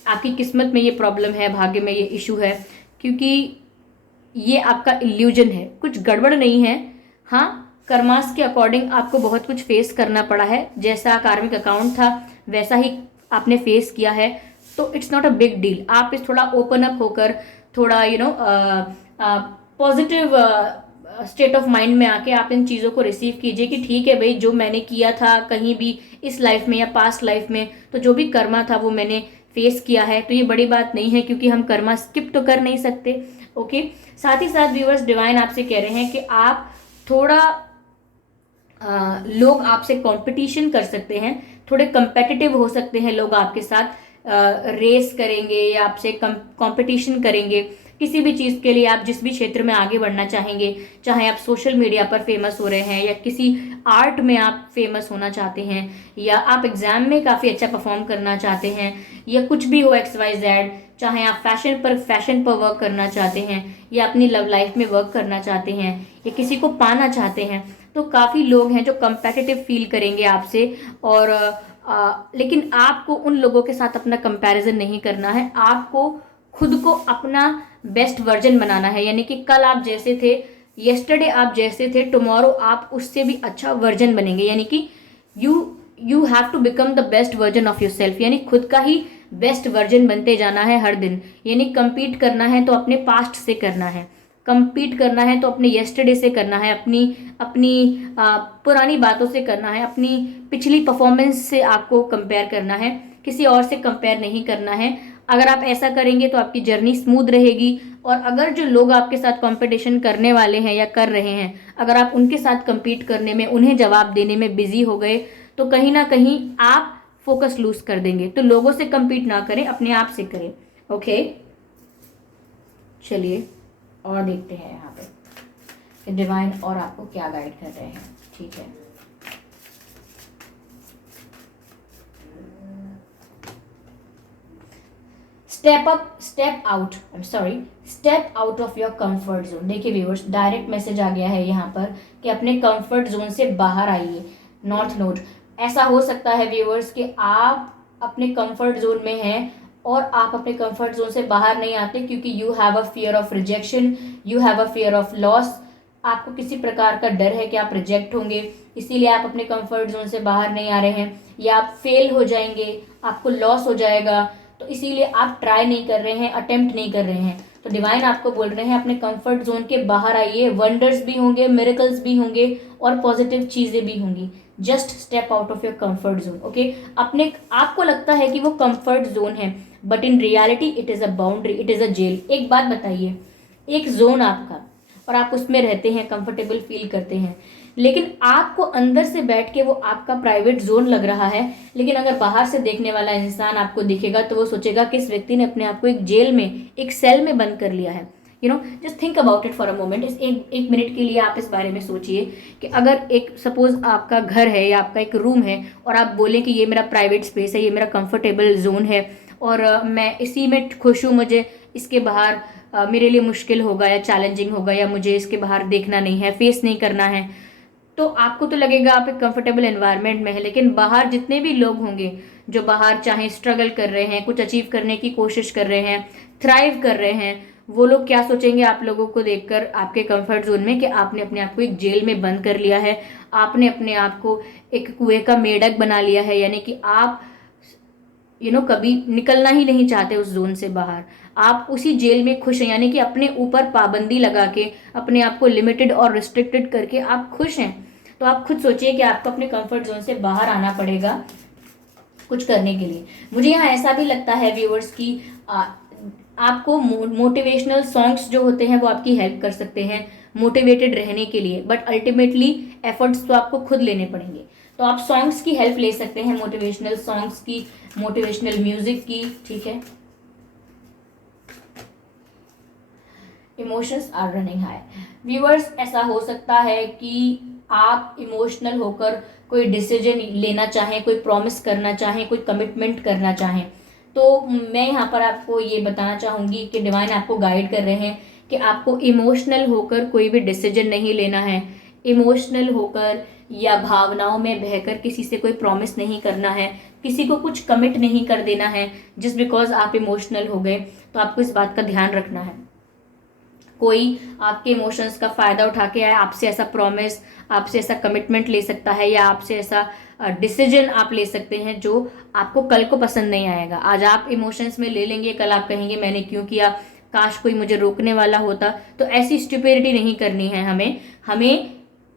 आपकी किस्मत में ये प्रॉब्लम है, भाग्य में ये इशू है, क्योंकि ये आपका इल्यूजन है, कुछ गड़बड़ नहीं है। हाँ, कर्मास के अकॉर्डिंग आपको बहुत कुछ फेस करना पड़ा है, जैसा कार्मिक अकाउंट था वैसा ही आपने फेस किया है, तो it's not a big deal. आप इस थोड़ा ओपन अप होकर, थोड़ा पॉजिटिव स्टेट ऑफ माइंड में आके आप इन चीज़ों को रिसीव कीजिए कि ठीक है भाई, जो मैंने किया था कहीं भी इस लाइफ में या पास्ट लाइफ में, तो जो भी कर्मा था वो मैंने फेस किया है, तो ये बड़ी बात नहीं है, क्योंकि हम कर्मा स्किप तो कर नहीं सकते। ओके, साथ ही साथ व्यूअर्स, डिवाइन आपसे कह रहे हैं कि आप थोड़ा लोग आपसे कंपटीशन कर सकते हैं, थोड़े कंपेटिटिव हो सकते हैं लोग आपके साथ, रेस करेंगे या आपसे कंपटीशन करेंगे किसी भी चीज़ के लिए। आप जिस भी क्षेत्र में आगे बढ़ना चाहेंगे, चाहे आप सोशल मीडिया पर फेमस हो रहे हैं, या किसी आर्ट में आप फेमस होना चाहते हैं, या आप एग्जाम में काफ़ी अच्छा परफॉर्म करना चाहते हैं, या कुछ भी हो XYZ, चाहे आप फैशन पर वर्क करना चाहते हैं, या अपनी लव लाइफ में वर्क करना चाहते हैं, या किसी को पाना चाहते हैं, तो काफ़ी लोग हैं जो कंपेटिटिव फील करेंगे आपसे। और लेकिन आपको उन लोगों के साथ अपना कंपैरिजन नहीं करना है, आपको खुद को अपना बेस्ट वर्जन बनाना है। यानी कि कल आप जैसे थे, येस्टरडे आप जैसे थे, टुमारो आप उससे भी अच्छा वर्जन बनेंगे। यानी कि you have to become the best version of yourself, यानी खुद का ही बेस्ट वर्जन बनते जाना है हर दिन। यानी compete करना है तो अपने पास्ट से करना है, compete करना है तो अपने येस्टरडे से करना है, अपनी अपनी पुरानी बातों से करना है, अपनी पिछली परफॉर्मेंस से आपको कंपेयर करना है, किसी और से कंपेयर नहीं करना है। अगर आप ऐसा करेंगे तो आपकी जर्नी स्मूथ रहेगी। और अगर जो लोग आपके साथ कंपटीशन करने वाले हैं या कर रहे हैं, अगर आप उनके साथ compete करने में, उन्हें जवाब देने में बिजी हो गए, तो कहीं ना कहीं आप फोकस लूज कर देंगे। तो लोगों से compete ना करें, अपने आप से करें। ओके, चलिए और देखते हैं यहाँ पे डिवाइन और आपको क्या गाइड कर रहे हैं। ठीक है, step out of your comfort zone. देखिए व्यूअर्स, डायरेक्ट मैसेज आ गया है यहाँ पर कि अपने कंफर्ट जोन से बाहर आइए। नॉर्थ नोड, ऐसा हो सकता है व्यूअर्स कि आप अपने कंफर्ट जोन में हैं और आप अपने कंफर्ट जोन से बाहर नहीं आते, क्योंकि you have a fear of rejection, you have a fear of loss. आपको किसी प्रकार का डर है कि आप रिजेक्ट होंगे, इसीलिए आप अपने कंफर्ट जोन से बाहर नहीं आ रहे हैं, या आप फेल हो जाएंगे, आपको लॉस हो जाएगा, तो इसीलिए आप ट्राई नहीं कर रहे हैं, अटेम्प्ट नहीं कर रहे हैं। तो डिवाइन आपको बोल रहे हैं अपने कंफर्ट जोन के बाहर आइए। वंडर्स भी होंगे, मिरेकल्स भी होंगे और पॉजिटिव चीजें भी होंगी। Just step out of your comfort zone. Okay, अपने आपको लगता है कि वो कंफर्ट जोन है, but in reality it is a boundary, it is a jail. एक बात बताइए, एक जोन आपका और आप उसमें रहते हैं, कंफर्टेबल फील करते हैं, लेकिन आपको अंदर से बैठ के वो आपका प्राइवेट जोन लग रहा है। लेकिन अगर बाहर से देखने वाला इंसान आपको दिखेगा तो वो सोचेगा कि इस व्यक्ति ने अपने आप को एक जेल में, एक सेल में बंद कर लिया है। Just think about it for a moment. इस एक मिनट के लिए आप इस बारे में सोचिए कि अगर एक सपोज आपका घर है या आपका एक रूम है और आप बोलें कि ये मेरा प्राइवेट स्पेस है, ये मेरा कंफर्टेबल जोन है और मैं इसी में खुश हूँ, मुझे इसके बाहर मेरे लिए मुश्किल होगा या चैलेंजिंग होगा, या मुझे इसके बाहर देखना नहीं है, फेस नहीं करना है, तो आपको तो लगेगा आप एक कंफर्टेबल एनवायरनमेंट में है। लेकिन बाहर जितने भी लोग होंगे जो बाहर चाहे स्ट्रगल कर रहे हैं, कुछ अचीव करने की कोशिश कर रहे हैं, थ्राइव कर रहे हैं, वो लोग क्या सोचेंगे आप लोगों को देखकर आपके कंफर्ट जोन में, कि आपने अपने आप को एक जेल में बंद कर लिया है, आपने अपने आप को एक कुएं का मेढक बना लिया है, यानी कि आप कभी निकलना ही नहीं चाहते उस जोन से बाहर, आप उसी जेल में खुश हैं, यानी कि अपने ऊपर पाबंदी लगा के अपने आप को लिमिटेड और रिस्ट्रिक्टेड करके आप खुश हैं। तो आप खुद सोचिए कि आपको अपने कंफर्ट जोन से बाहर आना पड़ेगा कुछ करने के लिए। मुझे यहाँ ऐसा भी लगता है व्यूअर्स की आपको मोटिवेशनल सॉन्ग्स जो होते हैं वो आपकी हेल्प कर सकते हैं मोटिवेटेड रहने के लिए, बट अल्टीमेटली एफर्ट्स तो आपको खुद लेने पड़ेंगे। तो आप सॉन्ग्स की हेल्प ले सकते हैं, मोटिवेशनल सॉन्ग्स की, मोटिवेशनल म्यूजिक की, ठीक है। Emotions are running high. Viewers, ऐसा हो सकता है कि आप इमोशनल होकर कोई डिसीजन लेना चाहें, कोई प्रॉमिस करना चाहें, कोई कमिटमेंट करना चाहें। तो मैं यहाँ पर आपको ये बताना चाहूँगी कि डिवाइन आपको गाइड कर रहे हैं कि आपको इमोशनल होकर कोई भी डिसीजन नहीं लेना है, इमोशनल होकर या भावनाओं में बहकर किसी से कोई प्रॉमिस नहीं करना है, किसी को कुछ कमिट नहीं कर देना है जस्ट बिकॉज आप इमोशनल हो गए। तो आपको इस बात का ध्यान रखना है। कोई आपके इमोशंस का फ़ायदा उठा के आपसे ऐसा प्रॉमिस, आपसे ऐसा कमिटमेंट ले सकता है, या आपसे ऐसा डिसीजन आप ले सकते हैं जो आपको कल को पसंद नहीं आएगा। आज आप इमोशंस में ले लेंगे, कल आप कहेंगे मैंने क्यों किया, काश कोई मुझे रोकने वाला होता। तो ऐसी स्टुपिडिटी नहीं करनी है हमें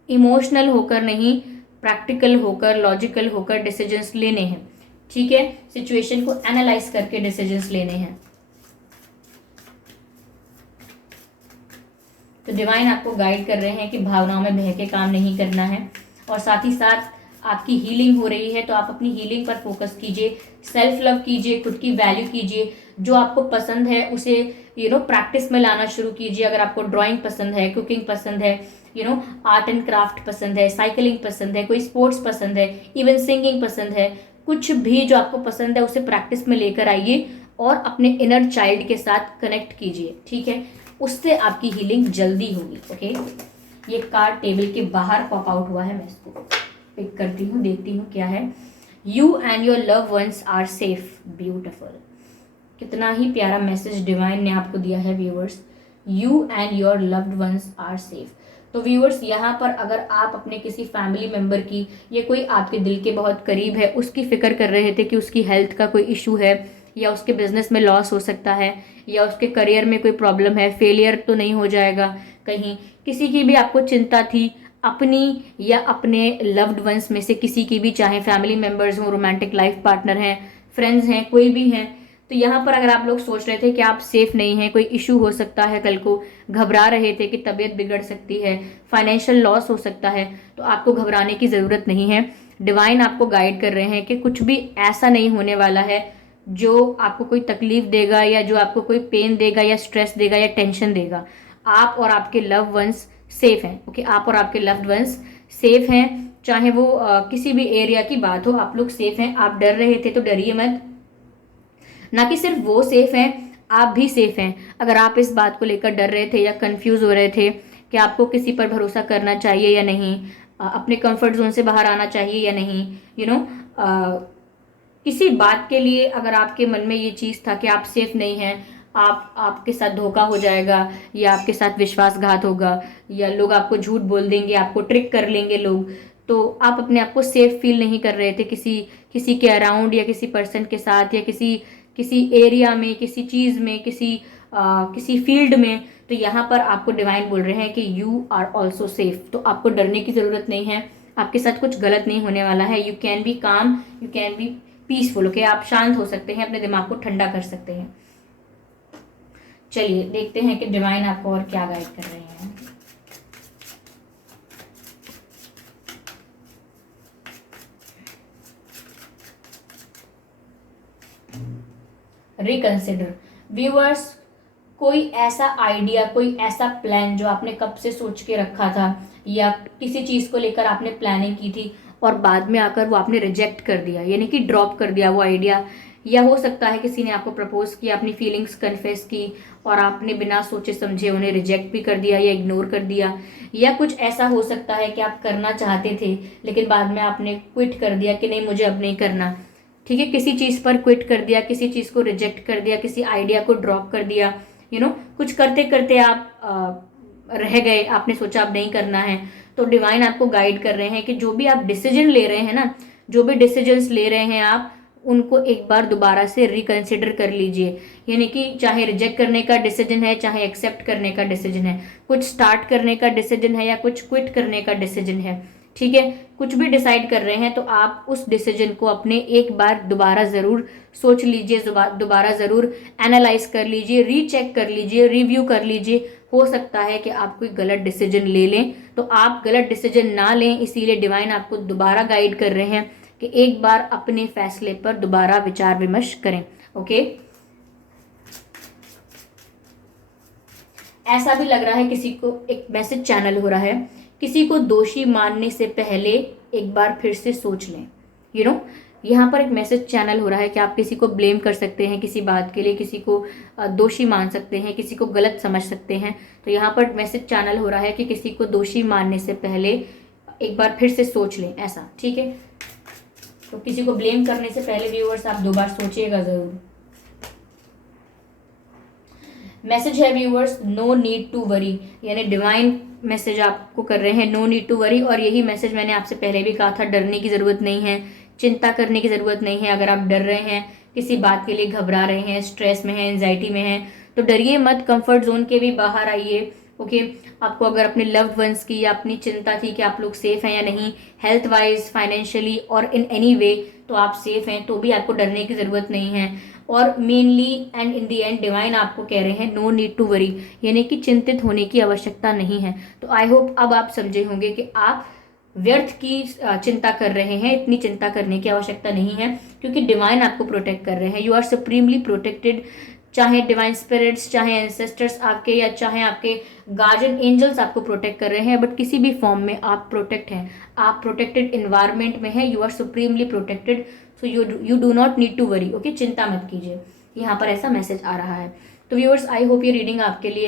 इमोशनल होकर नहीं, प्रैक्टिकल होकर, लॉजिकल होकर डिसीजंस लेने हैं, ठीक है। सिचुएशन को एनालाइज करके डिसीजंस लेने हैं। तो डिवाइन आपको गाइड कर रहे हैं कि भावनाओं में बह के काम नहीं करना है, और साथ ही साथ आपकी हीलिंग हो रही है तो आप अपनी हीलिंग पर फोकस कीजिए, सेल्फ लव कीजिए, खुद की वैल्यू कीजिए, जो आपको पसंद है उसे प्रैक्टिस में लाना शुरू कीजिए। अगर आपको ड्राइंग पसंद है, कुकिंग पसंद है, आर्ट एंड क्राफ्ट पसंद है, साइकिलिंग पसंद है, कोई स्पोर्ट्स पसंद है, इवन सिंगिंग पसंद है, कुछ भी जो आपको पसंद है उसे प्रैक्टिस में लेकर आइए और अपने इनर चाइल्ड के साथ कनेक्ट कीजिए, ठीक है। उससे आपकी हीलिंग जल्दी होगी, ओके। ये कार्ड टेबल के बाहर पॉप आउट हुआ है, मैं इसको पिक करती हूँ, देखती हूँ क्या है। You and your love ones are safe. Beautiful, कितना ही प्यारा मैसेज डिवाइन ने आपको दिया है viewers. You and your loved ones are safe. तो व्यूअर्स, यहाँ पर अगर आप अपने किसी फैमिली मेम्बर की, या कोई आपके दिल के बहुत करीब है, उसकी फिक्र कर रहे थे कि उसकी हेल्थ का कोई इशू है, या उसके बिजनेस में लॉस हो सकता है, या उसके करियर में कोई प्रॉब्लम है, फेलियर तो नहीं हो जाएगा कहीं, किसी की भी आपको चिंता थी, अपनी या अपने लव्ड वंस में से किसी की भी, चाहे फैमिली मेम्बर्स हों, रोमांटिक लाइफ पार्टनर हैं, फ्रेंड्स हैं, कोई भी हैं। तो यहाँ पर अगर आप लोग सोच रहे थे कि आप सेफ नहीं हैं, कोई इशू हो सकता है, कल को घबरा रहे थे कि तबीयत बिगड़ सकती है, फाइनेंशियल लॉस हो सकता है, तो आपको घबराने की ज़रूरत नहीं है। डिवाइन आपको गाइड कर रहे हैं कि कुछ भी ऐसा नहीं होने वाला है जो आपको कोई तकलीफ देगा, या जो आपको कोई पेन देगा, या स्ट्रेस देगा, या टेंशन देगा। आप और आपके लव वंस सेफ हैं, ओके। आप और आपके लव्ड वंस सेफ हैं, चाहे वो किसी भी एरिया की बात हो, आप लोग सेफ हैं। आप डर रहे थे तो डरिए मत, ना कि सिर्फ वो सेफ हैं, आप भी सेफ हैं। अगर आप इस बात को लेकर डर रहे थे या कंफ्यूज हो रहे थे कि आपको किसी पर भरोसा करना चाहिए या नहीं, अपने कंफर्ट जोन से बाहर आना चाहिए या नहीं, किसी बात के लिए अगर आपके मन में ये चीज़ था कि आप सेफ नहीं हैं, आपके साथ धोखा हो जाएगा, या आपके साथ विश्वासघात होगा, या लोग आपको झूठ बोल देंगे, आपको ट्रिक कर लेंगे लोग, तो आप अपने आप को सेफ फील नहीं कर रहे थे किसी के अराउंड, या किसी पर्सन के साथ, या किसी एरिया में, किसी चीज़ में, किसी फील्ड में। तो यहाँ पर आपको डिवाइन बोल रहे हैं कि यू आर ऑल्सो सेफ। तो आपको डरने की ज़रूरत नहीं है, आपके साथ कुछ गलत नहीं होने वाला है। यू कैन बी काम, you can be peaceful, okay. आप शांत हो सकते हैं, अपने दिमाग को ठंडा कर सकते हैं। चलिए देखते हैं कि डिवाइन आपको और क्या गाइड कर रहे हैं। रिकंसिडर। व्यूअर्स, कोई ऐसा आइडिया, कोई ऐसा प्लान जो आपने कब से सोच के रखा था, या किसी चीज़ को लेकर आपने प्लानिंग की थी और बाद में आकर वो आपने रिजेक्ट कर दिया, यानी कि ड्रॉप कर दिया वो आइडिया। या हो सकता है किसी ने आपको प्रपोज किया, अपनी फीलिंग्स कन्फेस की, और आपने बिना सोचे समझे उन्हें रिजेक्ट भी कर दिया या इग्नोर कर दिया। या कुछ ऐसा हो सकता है कि आप करना चाहते थे लेकिन बाद में आपने क्विट कर दिया कि नहीं, मुझे अब नहीं करना, ठीक है। किसी चीज़ पर क्विट कर दिया, किसी चीज़ को रिजेक्ट कर दिया, किसी आइडिया को ड्रॉप कर दिया, कुछ करते करते आप रह गए, आपने सोचा अब नहीं करना है, तो डिवाइन आपको गाइड कर रहे हैं कि जो भी आप डिसीजन ले रहे हैं ना, जो भी डिसीजंस ले रहे हैं आप, उनको एक बार दोबारा से रिकंसिडर कर लीजिए। यानी कि चाहे रिजेक्ट करने का डिसीजन है, चाहे एक्सेप्ट करने का डिसीजन है, कुछ स्टार्ट करने का डिसीजन है या कुछ क्विट करने का डिसीजन है, ठीक है, कुछ भी डिसाइड कर रहे हैं तो आप उस डिसीजन को अपने एक बार दोबारा ज़रूर सोच लीजिए, दोबारा ज़रूर एनालाइज कर लीजिए, रीचेक कर लीजिए, रिव्यू कर लीजिए। हो सकता है कि आप कोई गलत डिसीजन ले लें, तो आप गलत डिसीजन ना लें, इसीलिए डिवाइन आपको दोबारा गाइड कर रहे हैं कि एक बार अपने फैसले पर दोबारा विचार विमर्श करें। ओके, ऐसा भी लग रहा है किसी को एक मैसेज चैनल हो रहा है, किसी को दोषी मानने से पहले एक बार फिर से सोच लें। यहाँ पर एक मैसेज चैनल हो रहा है कि आप किसी को ब्लेम कर सकते हैं किसी बात के लिए, किसी को दोषी मान सकते हैं, किसी को गलत समझ सकते हैं। तो यहाँ पर मैसेज चैनल हो रहा है कि किसी को दोषी मानने से पहले एक बार फिर से सोच लें, ऐसा, ठीक है। तो किसी को ब्लेम करने से पहले व्यूअर्स आप 2 बार सोचिएगा जरूर। मैसेज है viewers, no need to worry, यानी डिवाइन मैसेज आपको कर रहे हैं, नो नीड टू वरी। और यही मैसेज मैंने आपसे पहले भी कहा था, डरने की ज़रूरत नहीं है, चिंता करने की ज़रूरत नहीं है। अगर आप डर रहे हैं, किसी बात के लिए घबरा रहे हैं, स्ट्रेस में हैं, एंजाइटी में हैं, तो डरिए मत, कंफर्ट जोन के भी बाहर आइए। ओके, आपको अगर अपने लव्ड वंस की या अपनी चिंता थी कि आप लोग सेफ हैं या नहीं, हेल्थ वाइज, फाइनेंशियली और इन एनी वे, तो आप सेफ हैं, तो भी आपको डरने की ज़रूरत नहीं है। और mainly and in the and divine आपको कह रहे हैं नो नीड टू वरी, यानी कि चिंतित होने की आवश्यकता नहीं है। तो आई होप अब आप समझे होंगे कि आप व्यर्थ की चिंता कर रहे हैं, इतनी चिंता करने की आवश्यकता नहीं है, क्योंकि डिवाइन आपको प्रोटेक्ट कर रहे हैं। यू आर सुप्रीमली प्रोटेक्टेड, चाहे डिवाइन स्पिरिट्स, चाहे एंसेस्टर्स आपके, या चाहे आपके गार्जियन एंजल्स आपको प्रोटेक्ट कर रहे हैं, बट किसी भी फॉर्म में आप प्रोटेक्ट हैं, आप प्रोटेक्टेड इन्वायरमेंट में हैं, you are supremely protected, so you do not need to worry. Okay, चिंता मत कीजिए, यहाँ पर ऐसा मैसेज आ रहा है। तो व्यूअर्स, आई होप ये रीडिंग आपके लिए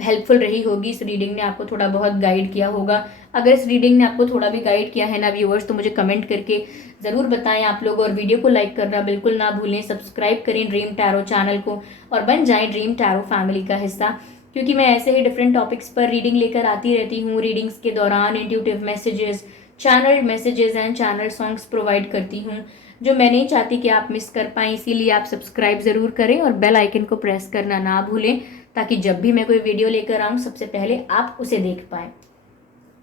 हेल्पफुल रही होगी, इस रीडिंग ने आपको थोड़ा बहुत गाइड किया होगा। अगर इस रीडिंग ने आपको थोड़ा भी गाइड किया है ना व्यूअर्स, तो मुझे कमेंट करके ज़रूर बताएं आप लोग, और वीडियो को लाइक करना बिल्कुल ना भूलें, सब्सक्राइब करें ड्रीम टैरो चैनल को और बन जाएं ड्रीम टैरो फैमिली का हिस्सा, क्योंकि मैं ऐसे ही डिफरेंट टॉपिक्स पर रीडिंग लेकर आती रहती हूँ। रीडिंग्स के दौरान intuitive messages, channel messages and channel songs provide करती हूँ, जो मैं नहीं चाहती कि आप मिस कर पाएँ। इसीलिए आप सब्सक्राइब ज़रूर करें और बेल आइकन को प्रेस करना ना भूलें, ताकि जब भी मैं कोई वीडियो लेकर आऊँ सबसे पहले आप उसे देख पाएँ।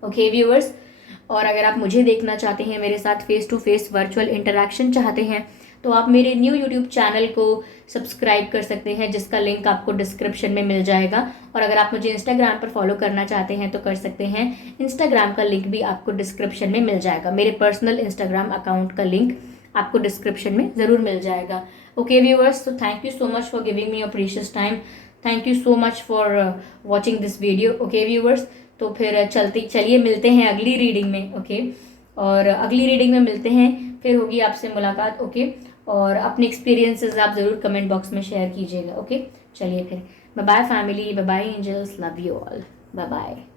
ओके व्यूअर्स, और अगर आप मुझे देखना चाहते हैं, मेरे साथ face to face virtual interaction चाहते हैं, तो आप मेरे न्यू यूट्यूब चैनल को सब्सक्राइब कर सकते हैं, जिसका लिंक आपको डिस्क्रिप्शन में मिल जाएगा। और अगर आप मुझे इंस्टाग्राम पर फॉलो करना चाहते हैं तो कर सकते हैं, इंस्टाग्राम का लिंक भी आपको डिस्क्रिप्शन में मिल जाएगा। मेरे पर्सनल इंस्टाग्राम अकाउंट का लिंक आपको डिस्क्रिप्शन में ज़रूर मिल जाएगा। ओके व्यूअर्स, तो thank you so much for giving me your precious time, thank you so much for watching this video. Okay viewers, तो फिर चलिए मिलते हैं अगली रीडिंग में। ओके, और अगली रीडिंग में मिलते हैं, फिर होगी आपसे मुलाकात। ओके, और अपने एक्सपीरियंसेस आप ज़रूर कमेंट बॉक्स में शेयर कीजिएगा। ओके, चलिए फिर, bye bye family, bye bye angels, love you all, bye bye.